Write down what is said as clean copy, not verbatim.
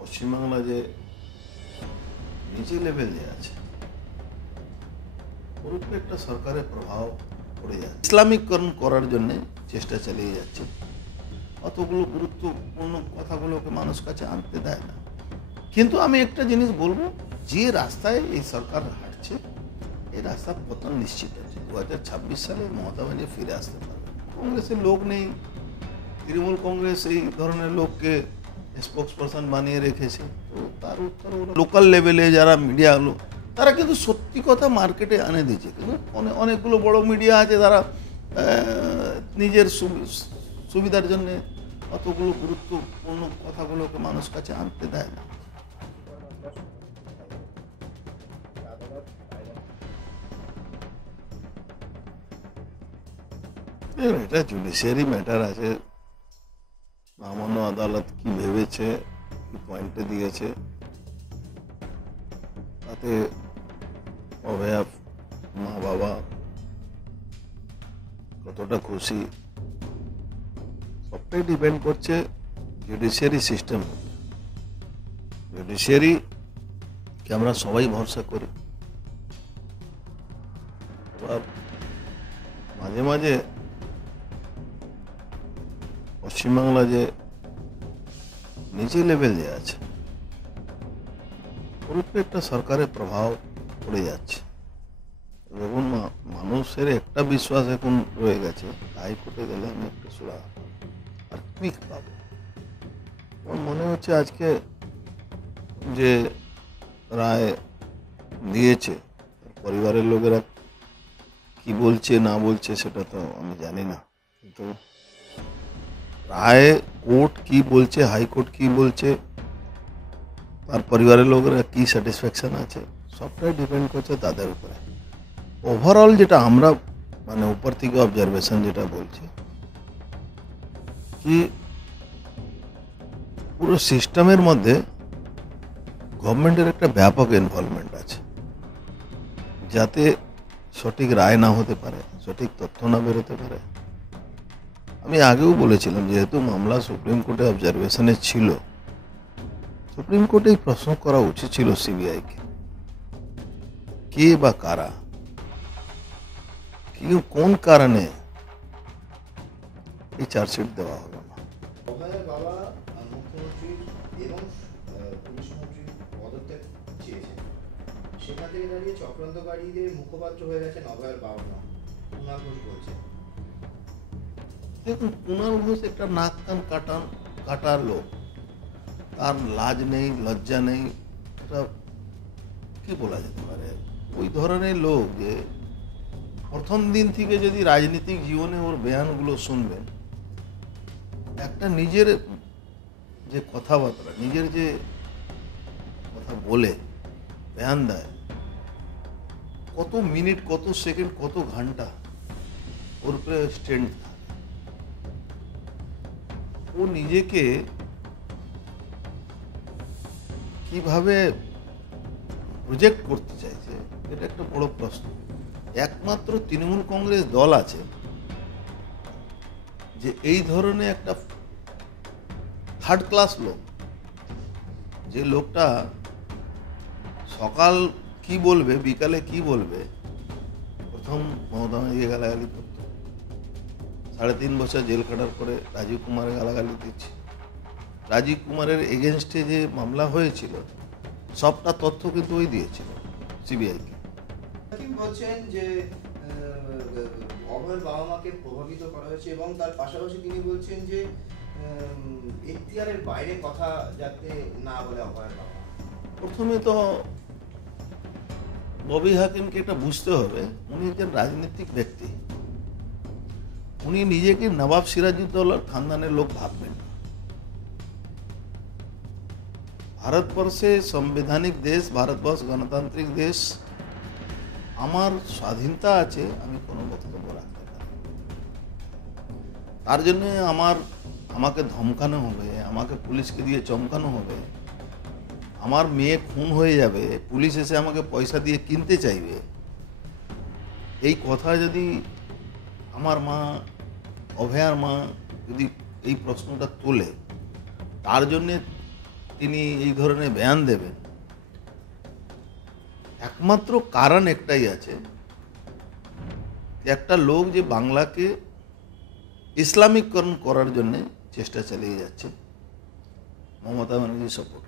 পশ্চিমবাংলা যে নিচে লেভেল যে আছে ওর উপরে একটা সরকারের প্রভাব পড়ে যাচ্ছে, ইসলামিকরণ করার জন্য চেষ্টা চালিয়ে যাচ্ছে। অতগুলো গুরুত্বপূর্ণ কথাগুলোকে মানুষ কাছে আনতে দেয় না। কিন্তু আমি একটা জিনিস বলবো, যে রাস্তায় এই সরকার হাঁটছে এই রাস্তা পতন নিশ্চিত আছে। 2026 সালে মমতা ব্যানার্জি ফিরে আসতে পারবে। কংগ্রেসের লোক নেই, তৃণমূল কংগ্রেস এই ধরনের লোককে স্পোক্স পারসন বানিয়ে রেখেছে। তো তার উত্তর লোকাল লেভেলে যারা মিডিয়া হলো তারা কিন্তু সত্যি কথা মার্কেটে আনে দিয়েছে। কিন্তু অনেকগুলো বড় মিডিয়া আছে তারা নিজের সুবিধার জন্য অতগুলো গুরুত্বপূর্ণ কথাগুলোকে মানুষ কাছে আনতে দেয় না। এটা জুডিশিয়ারি ম্যাটার আছে। মহামান্য আদালত কি ভেবেছে, কি পয়েন্টে দিয়েছে, তাতে অভয়া মা বাবা কতটা খুশি সবটাই ডিপেন্ড করছে জুডিশিয়ারি সিস্টেম। জুডিশিয়ারিকে আমরা সবাই ভরসা করি। এবার মাঝে মাঝে পশ্চিমবাংলা যে নিচে লেভেল যে আছে ওর উপরে একটা সরকারের প্রভাব পড়ে যাচ্ছে। দেখুন, মানুষের একটা বিশ্বাস এখন রয়ে গেছে, হাইকোর্টে গেলে আমি একটা সুরা আর কুইক পাবো। আমার মনে হচ্ছে আজকে যে রায় দিয়েছে, পরিবারের লোকেরা কি বলছে না বলছে সেটা তো আমি জানি না, কিন্তু রায় কোর্ট কি বলছে, হাইকোর্ট কি বলছে, তার পরিবারের লোকেরা কি স্যাটিসফ্যাকশন আছে, সবটাই ডিপেন্ড করছে তাদের উপরে। ওভারঅল যেটা আমরা মানে উপর থেকে অবজারভেশন যেটা বলছি কি পুরো সিস্টেমের মধ্যে গভর্নমেন্টের একটা ব্যাপক ইনভলভমেন্ট আছে, যাতে সঠিক রায় না হতে পারে, সঠিক তথ্য না বেরোতে পারে। আমি আগেও বলেছিলাম, যেহেতু মামলা সুপ্রিম কোর্টে অবজারভেশনে ছিল, সুপ্রিম কোর্টেই প্রশ্ন করা উচিত ছিল সিবিআইকে, কে বা কারা, কোন কারণে এই চার্জশিট দেওয়া হলো না। অভয়ের বাবা মুখ্যমন্ত্রী এবং পুলিশ মন্ত্রীর পদত্যাগ চেয়েছেন, সেখান থেকে দাঁড়িয়ে চক্রান্তকারীদের মুখপাত্র হয়ে গেছেন অভয়ের বাবা মা কুণাল ঘোষ বলছেন। দেখুন, কুণাল ঘোষ একটা নাক কান কাটার লোক, তার লাজ নেই, লজ্জা নেই, এটা কি বলা যেতে পারে। ওই ধরনের লোক যে প্রথম দিন থেকে যদি রাজনৈতিক জীবনে ওর বয়ানগুলো শুনবেন, একটা নিজের যে কথাবার্তা, নিজের যে কথা বলে বয়ান দেয়, কত মিনিট, কত সেকেন্ড, কত ঘন্টা ওর উপরে স্ট্যান্ড থাকে। ও নিজেকে কিভাবে প্রজেক্ট করতে চাইছে এটা একটা বড় প্রশ্ন। একমাত্র তৃণমূল কংগ্রেস দল আছে যে এই ধরনের একটা থার্ড ক্লাস লোক, যে লোকটা সকাল কি বলবে, বিকালে কি বলবে, প্রথম মমতা ব্যানার্জি গালাগালি করত, 3.5 বছর জেল খাটার পরে রাজীব কুমারের গালাগালি দিচ্ছে। রাজীব কুমারের এগেনস্টে যে মামলা হয়েছিল সবটা তথ্য কিন্তু ওই দিয়েছিল সিবিআইকে। বলছেন যে অভয়ের বাবা মাকে প্রভাবিত করা হয়েছে এবং তার পাশাপাশি তিনি বলছেন যে এখতিয়ারের বাইরে কথা যাতে না বলে অভয়ের বাবা। প্রথমে তো ববি হাকিমকে এটা বুঝতে হবে, উনি একজন রাজনৈতিক ব্যক্তি, উনি নিজেকে নবাব সিরাজউদ্দৌলার খানদানের লোক ভাববেন। ভারতবর্ষে সাংবিধানিক দেশ, ভারতবর্ষ গণতান্ত্রিক দেশ, আমার স্বাধীনতা আছে, আমি কোনো বক্তব্য রাখতে পারি। তার জন্য আমাকে ধমকানো হবে, আমাকে পুলিশকে দিয়ে চমকানো হবে, আমার মেয়ে খুন হয়ে যাবে, পুলিশ এসে আমাকে পয়সা দিয়ে কিনতে চাইবে, এই কথা যদি আমার মা, অভয়ার মা যদি এই প্রশ্নটা তোলে, তার জন্যে তিনি এই ধরনের বয়ান দেবেন, একমাত্র কারণ একটাই আছে, একটা লোক যে বাংলাকে ইসলামিকরণ করার জন্য চেষ্টা চালিয়ে যাচ্ছে, মমতা ব্যানার্জি সাপোর্ট।